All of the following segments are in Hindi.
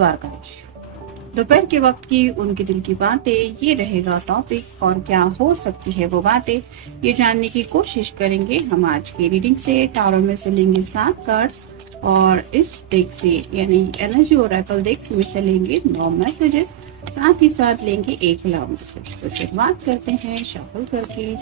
द्वारकाधीश। दोपहर के वक्त की उनके दिल की बातें, ये रहेगा टॉपिक। और क्या हो सकती है वो बातें, ये जानने की कोशिश करेंगे हम आज के रीडिंग से। टारो में से लेंगे 7 कार्ड्स और इस डेक से यानी एनर्जी ओरेकल डेक में से लेंगे 9 मैसेजेस, साथ ही साथ लेंगे एक लव मैसेज। तो शुरुआत करते हैं शफल करके।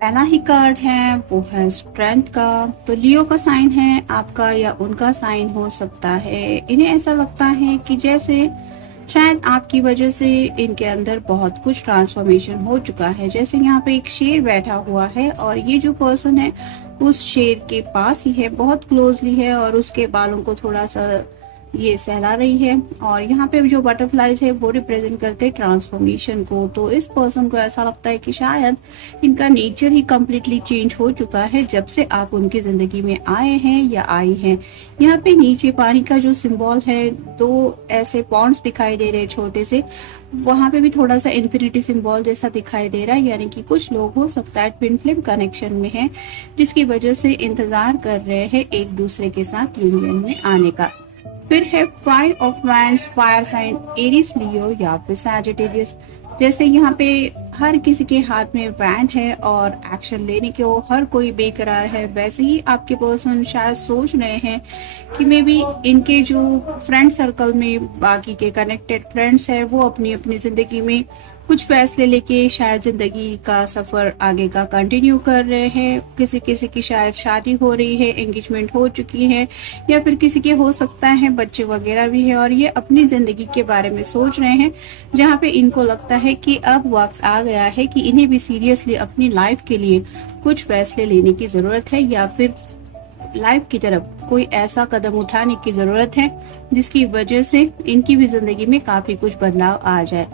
पहला ही कार्ड है वो है स्ट्रेंथ का। तो लियो का साइन है, आपका या उनका साइन हो सकता है। इन्हें ऐसा लगता है कि जैसे शायद आपकी वजह से इनके अंदर बहुत कुछ ट्रांसफॉर्मेशन हो चुका है। जैसे यहाँ पे एक शेर बैठा हुआ है और ये जो पर्सन है उस शेर के पास ही है, बहुत क्लोजली है और उसके बालों को थोड़ा सा ये सहला रही है। और यहाँ पे जो बटरफ्लाईज है वो रिप्रेजेंट करते हैं ट्रांसफॉर्मेशन को। तो इस पर्सन को ऐसा लगता है कि शायद इनका नेचर ही कम्प्लीटली चेंज हो चुका है जब से आप उनकी जिंदगी में आए हैं या आई हैं। यहाँ पे नीचे पानी का जो सिंबल है, 2 ऐसे पॉन्ड्स दिखाई दे रहे हैं छोटे से, वहां पे भी थोड़ा सा इन्फिनिटी सिंबल जैसा दिखाई दे रहा है। यानी कि कुछ लोग हो सकता है ट्विन फ्लेम कनेक्शन में है, जिसकी वजह से इंतजार कर रहे हैं एक दूसरे के साथ यूनियन में आने का। फिर है 5 of wands, fire sign Aries, Leo या फिर सैजिटेरियस। जैसे यहाँ पे हर किसी के हाथ में वैंड है और एक्शन लेने को हर कोई बेकरार है, वैसे ही आपके पर्सन शायद सोच रहे हैं कि मे बी इनके जो फ्रेंड सर्कल में बाकी के कनेक्टेड फ्रेंड्स है वो अपनी अपनी जिंदगी में कुछ फैसले लेके शायद जिंदगी का सफर आगे का कंटिन्यू कर रहे हैं। किसी किसी की शायद शादी हो रही है, एंगेजमेंट हो चुकी है, या फिर किसी के हो सकता है बच्चे वगैरह भी है और ये अपनी जिंदगी के बारे में सोच रहे हैं, जहाँ पे इनको लगता है कि अब वक्त आ गया है कि इन्हें भी सीरियसली अपनी लाइफ के लिए कुछ फैसले लेने की जरूरत है, या फिर लाइफ की तरफ कोई ऐसा कदम उठाने की जरूरत है जिसकी वजह से इनकी भी जिंदगी में काफी कुछ बदलाव आ जाए।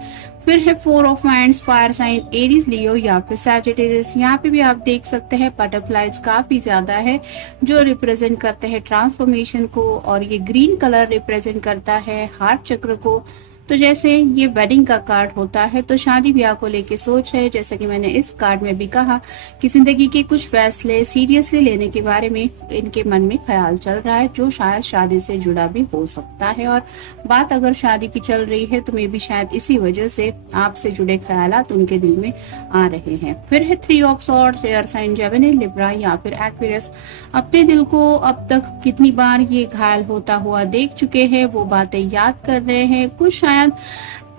फिर है 4 of wands, fire sign Aries, Leo या फिर सैजिटेरियस। यहाँ पे भी आप देख सकते हैं बटरफ्लाईज काफी ज्यादा है जो रिप्रेजेंट करते हैं ट्रांसफॉर्मेशन को, और ये ग्रीन कलर रिप्रेजेंट करता है हार्ट चक्र को। तो जैसे ये वेडिंग का कार्ड होता है तो शादी ब्याह को लेके सोच रहे, जैसे कि मैंने इस कार्ड में भी कहा कि जिंदगी के कुछ फैसले सीरियसली लेने के बारे में इनके मन में ख्याल चल रहा है, जो शायद शादी से जुड़ा भी हो सकता है। और बात अगर शादी की चल रही है तो मे भी शायद इसी वजह से आपसे जुड़े ख्यालात उनके दिल में आ रहे हैं। फिर है 3 of swords, air sign Gemini, Libra या फिर एक्वेरियस। अपने दिल को अब तक कितनी बार ये घायल होता हुआ देख चुके हैं, वो बातें याद कर रहे हैं। कुछ शायद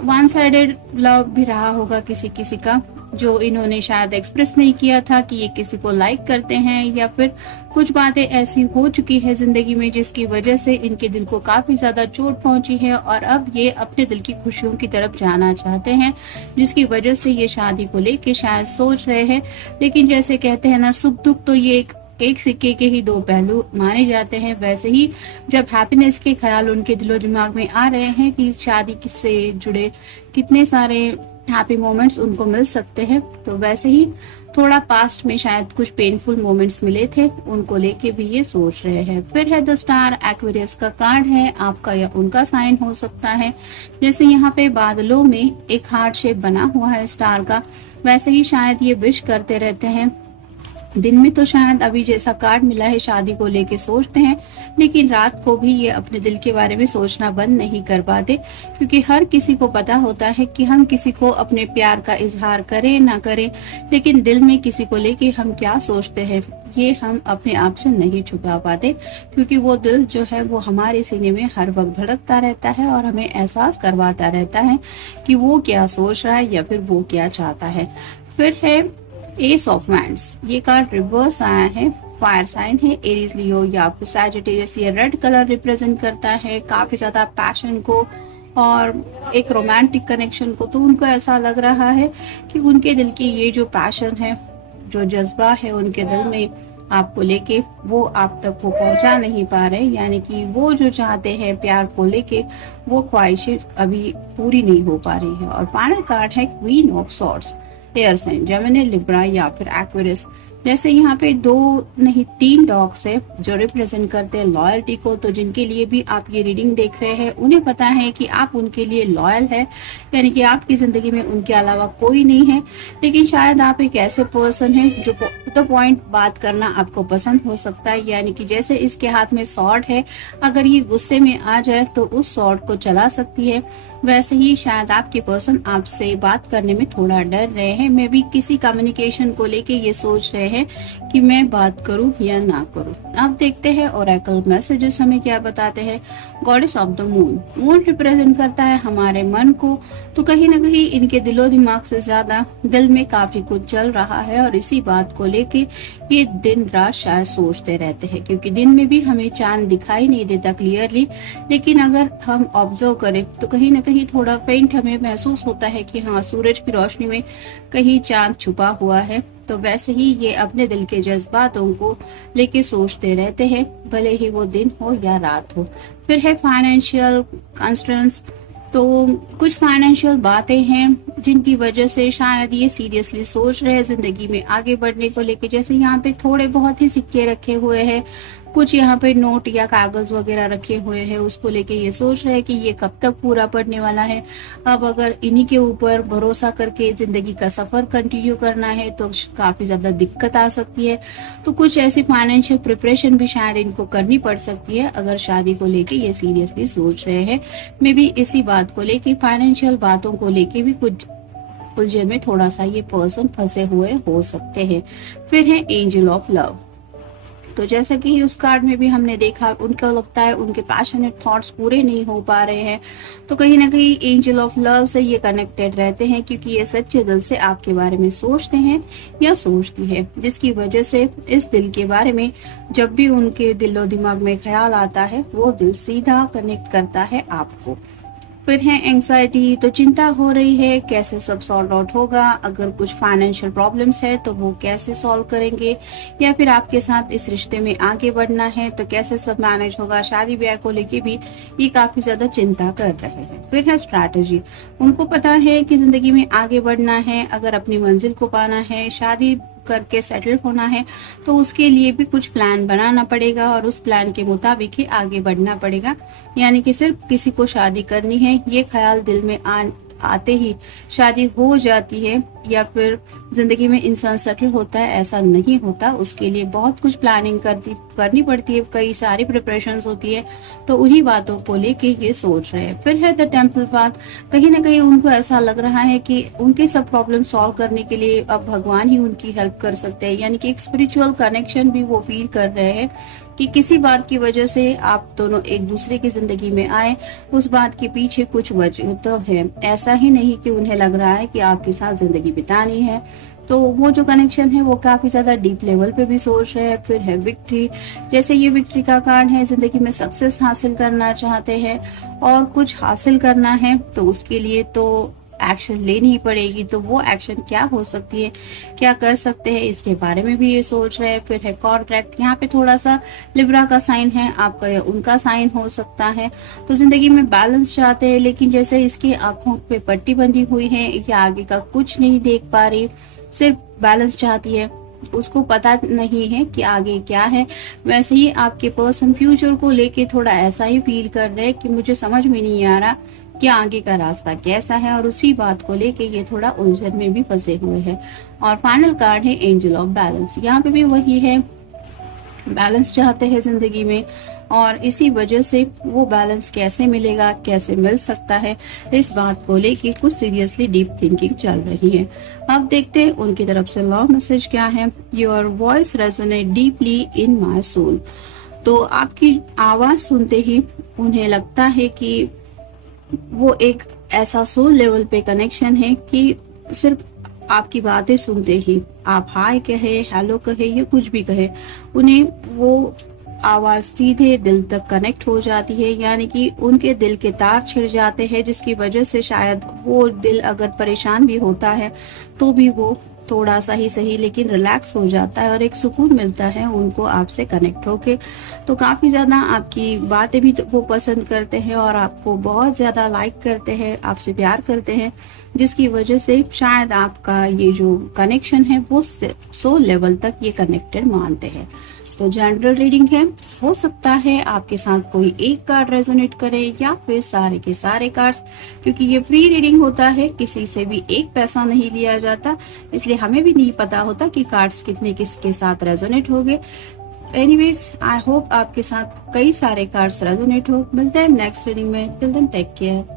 वन साइडेड लव भी रहा होगा किसी किसी का, जो इन्होंने शायद एक्सप्रेस नहीं किया था कि ये किसी को लाइक करते हैं, या फिर कुछ बातें ऐसी हो चुकी है जिंदगी में जिसकी वजह से इनके दिल को काफी ज्यादा चोट पहुंची है और अब ये अपने दिल की खुशियों की तरफ जाना चाहते हैं, जिसकी वजह से ये शादी को लेके शायद सोच रहे हैं। लेकिन जैसे कहते हैं ना, सुख दुख तो ये एक सिक्के के ही 2 पहलू माने जाते हैं। वैसे ही जब हैप्पीनेस के ख्याल उनके दिलो दिमाग में आ रहे हैं कि शादी से जुड़े कितने सारे हैप्पी मोमेंट्स उनको मिल सकते हैं। तो वैसे ही थोड़ा पास्ट में शायद कुछ पेनफुल मोमेंट्स मिले थे, उनको लेके भी ये सोच रहे हैं। फिर है द स्टार, एक्वेरियस का कार्ड है, आपका या उनका साइन हो सकता है। जैसे यहाँ पे बादलों में एक हार्ट शेप बना हुआ है स्टार का, वैसे ही शायद ये विश करते रहते हैं। दिन में तो शायद अभी जैसा कार्ड मिला है शादी को लेके सोचते हैं, लेकिन रात को भी ये अपने दिल के बारे में सोचना बंद नहीं कर पाते, क्योंकि हर किसी को पता होता है कि हम किसी को अपने प्यार का इजहार करें ना करें, लेकिन दिल में किसी को लेके हम क्या सोचते हैं ये हम अपने आप से नहीं छुपा पाते, क्योंकि वो दिल जो है वो हमारे सीने में हर वक्त धड़कता रहता है और हमें एहसास करवाता रहता है कि वो क्या सोच रहा है या फिर वो क्या चाहता है। फिर है एस ऑफ वैंड्स, ये कार्ड रिवर्स आया है, फायर साइन है, एरीज, लियो या फिर सैजिटेरियस। ये रेड कलर रिप्रेजेंट करता है काफी ज्यादा पैशन को और एक रोमांटिक कनेक्शन को। तो उनको ऐसा लग रहा है कि उनके दिल की ये जो पैशन है, जो जज्बा है उनके दिल में आपको लेके, वो आप तक वो पहुंचा नहीं पा रहे, यानी कि वो जो चाहते हैं प्यार को लेके वो ख्वाहिशें अभी पूरी नहीं हो पा रही है। और फाइनल कार्ड है queen of swords, air sign, Gemini, Libra या फिर एक्वेरियस। जैसे यहाँ पे 2 नहीं 3 डॉग्स है जो रिप्रेजेंट करते हैं लॉयल्टी को। तो जिनके लिए भी आप ये रीडिंग देख रहे हैं उन्हें पता है कि आप उनके लिए लॉयल है, यानी कि आपकी जिंदगी में उनके अलावा कोई नहीं है। लेकिन शायद आप एक ऐसे पर्सन हैं जो टू द पॉइंट बात करना आपको पसंद हो सकता है, यानी कि जैसे इसके हाथ में सॉर्ड है, अगर ये गुस्से में आ जाए तो उस सॉर्ड को चला सकती है। वैसे ही शायद आपके पर्सन आपसे बात करने में थोड़ा डर रहे हैं, मे बी किसी कम्युनिकेशन को लेके ये सोच रहे हैं कि मैं बात करूं या ना करूं। अब देखते हैं ओरेकल मैसेजेस हमें क्या बताते हैं। Goddess of the moon, moon represent करता है हमारे मन को। तो कहीं ना कहीं इनके दिलो दिमाग से ज्यादा दिल में काफी कुछ चल रहा है और इसी बात को लेके ये दिन रात शायद सोचते रहते हैं, क्योंकि दिन में भी हमें चांद दिखाई नहीं देता क्लियरली, लेकिन अगर हम ऑब्जर्व करें तो कहीं ना कहीं थोड़ा फेंट हमें महसूस होता है कि हाँ, सूरज की रोशनी में कहीं चांद छुपा हुआ है। तो वैसे ही ये अपने दिल के जज्बातों को लेके सोचते रहते हैं, भले ही वो दिन हो या रात हो। फिर है फाइनेंशियल कंस्ट्रेंट्स, तो कुछ फाइनेंशियल बातें हैं जिनकी वजह से शायद ये सीरियसली सोच रहे हैं जिंदगी में आगे बढ़ने को लेके। जैसे यहाँ पे थोड़े बहुत ही सिक्के रखे हुए हैं, कुछ यहाँ पे नोट या कागज वगैरह रखे हुए हैं, उसको लेके ये सोच रहे हैं कि ये कब तक पूरा पड़ने वाला है। अब अगर इन्हीं के ऊपर भरोसा करके जिंदगी का सफर कंटिन्यू करना है तो काफी ज्यादा दिक्कत आ सकती है। तो कुछ ऐसी फाइनेंशियल प्रिपरेशन भी शायद इनको करनी पड़ सकती है अगर शादी को लेके ये सीरियसली सोच रहे हैं। मे बी इसी बात को लेके, फाइनेंशियल बातों को लेके भी कुछ उलझन में थोड़ा सा ये पर्सन फंसे हुए हो सकते हैं। फिर है एंजल ऑफ लव, तो जैसा कि उस कार्ड में भी हमने देखा, उनको लगता है उनके पैशनेट थॉट्स पूरे नहीं हो पा रहे हैं। तो कहीं ना कहीं एंजल ऑफ लव से ये कनेक्टेड रहते हैं, क्योंकि ये सच्चे दिल से आपके बारे में सोचते हैं या सोचती है, जिसकी वजह से इस दिल के बारे में जब भी उनके दिलो दिमाग में ख्याल आता है वो दिल सीधा कनेक्ट करता है आपको। फिर है एंग्जाइटी, तो चिंता हो रही है कैसे सब सॉल्व आउट होगा। अगर कुछ फाइनेंशियल प्रॉब्लम्स है तो वो कैसे सॉल्व करेंगे, या फिर आपके साथ इस रिश्ते में आगे बढ़ना है तो कैसे सब मैनेज होगा। शादी ब्याह को लेके भी ये काफी ज्यादा चिंता कर रहे हैं। फिर है स्ट्रैटेजी, उनको पता है कि जिंदगी में आगे बढ़ना है, अगर अपनी मंजिल को पाना है, शादी करके सेटल होना है, तो उसके लिए भी कुछ प्लान बनाना पड़ेगा और उस प्लान के मुताबिक ही आगे बढ़ना पड़ेगा। यानी कि सिर्फ किसी को शादी करनी है ये ख्याल दिल में आते ही शादी हो जाती है या फिर जिंदगी में इंसान सेटल होता है, ऐसा नहीं होता। उसके लिए बहुत कुछ प्लानिंग करनी पड़ती है, कई सारी प्रिपरेशंस होती है। तो उन्हीं बातों को लेके ये सोच रहे हैं। फिर है द टेम्पल पाथ, कहीं ना कहीं उनको ऐसा लग रहा है कि उनके सब प्रॉब्लम सॉल्व करने के लिए अब भगवान ही उनकी हेल्प कर सकते हैं, यानी कि एक स्पिरिचुअल कनेक्शन भी वो फील कर रहे हैं कि किसी बात की वजह से आप दोनों एक दूसरे की जिंदगी में आए, उस बात के पीछे कुछ वजह तो है। ऐसा ही नहीं कि उन्हें लग रहा है कि आपके साथ जिंदगी बितानी है। तो वो जो कनेक्शन है वो काफी ज्यादा डीप लेवल पे भी सोच रहे हैं। फिर है विक्ट्री, जैसे ये विक्ट्री का कार्ड है, जिंदगी में सक्सेस हासिल करना चाहते हैं और कुछ हासिल करना है, तो उसके लिए तो एक्शन लेनी ही पड़ेगी, तो वो एक्शन क्या हो सकती है, क्या कर सकते हैं, इसके बारे में भी ये सोच रहे हैं। फिर है कॉन्ट्रैक्ट, यहाँ पे थोड़ा सा लिब्रा का साइन है, आपका या उनका साइन हो सकता है। तो जिंदगी में बैलेंस चाहते हैं, लेकिन जैसे इसकी आंखों पे पट्टी बंधी हुई है, ये आगे का कुछ नहीं देख पा रही, सिर्फ बैलेंस चाहती है, उसको पता नहीं है कि आगे क्या है। वैसे ही आपके पर्सन फ्यूचर को लेके थोड़ा ऐसा ही फील कर रहे हैं कि मुझे समझ में नहीं आ रहा कि आगे का रास्ता कैसा है, और उसी बात को लेके ये थोड़ा उलझन में भी फंसे हुए हैं। और फाइनल कार्ड है एंजल ऑफ बैलेंस, यहाँ पे भी वही है, बैलेंस चाहते हैं जिंदगी में, और इसी वजह से वो बैलेंस कैसे मिलेगा, कैसे मिल सकता है, इस बात को लेके कुछ सीरियसली डीप थिंकिंग चल रही है। अब देखते हैं उनकी तरफ से लव मैसेज क्या है। Your voice resonate deeply in my soul. तो आपकी आवाज सुनते ही उन्हें लगता है कि वो एक ऐसा सोल लेवल पे कनेक्शन है कि सिर्फ आपकी बातें सुनते ही, आप हाय कहे, हेलो कहे, या कुछ भी कहे, उन्हें वो आवाज सीधे दिल तक कनेक्ट हो जाती है, यानी कि उनके दिल के तार छिड़ जाते हैं, जिसकी वजह से शायद वो दिल अगर परेशान भी होता है तो भी वो थोड़ा सा ही सही लेकिन रिलैक्स हो जाता है, और एक सुकून मिलता है उनको आपसे कनेक्ट होके। तो काफी ज्यादा आपकी बातें भी वो पसंद करते हैं, और आपको बहुत ज्यादा लाइक करते हैं, आपसे प्यार करते हैं, जिसकी वजह से शायद आपका ये जो कनेक्शन है वो सोल लेवल तक ये कनेक्टेड मानते हैं। तो जनरल रीडिंग है, हो सकता है आपके साथ कोई एक कार्ड रेजोनेट करे या फिर सारे के सारे कार्ड्स, क्योंकि ये फ्री रीडिंग होता है, किसी से भी एक पैसा नहीं लिया जाता, इसलिए हमें भी नहीं पता होता कि कार्ड्स कितने किसके साथ रेजोनेट होंगे। एनीवेज, आई होप आपके साथ कई सारे कार्ड्स रेजोनेट हो। मिलते हैं नेक्स्ट रीडिंग में, टिल देन टेक केयर।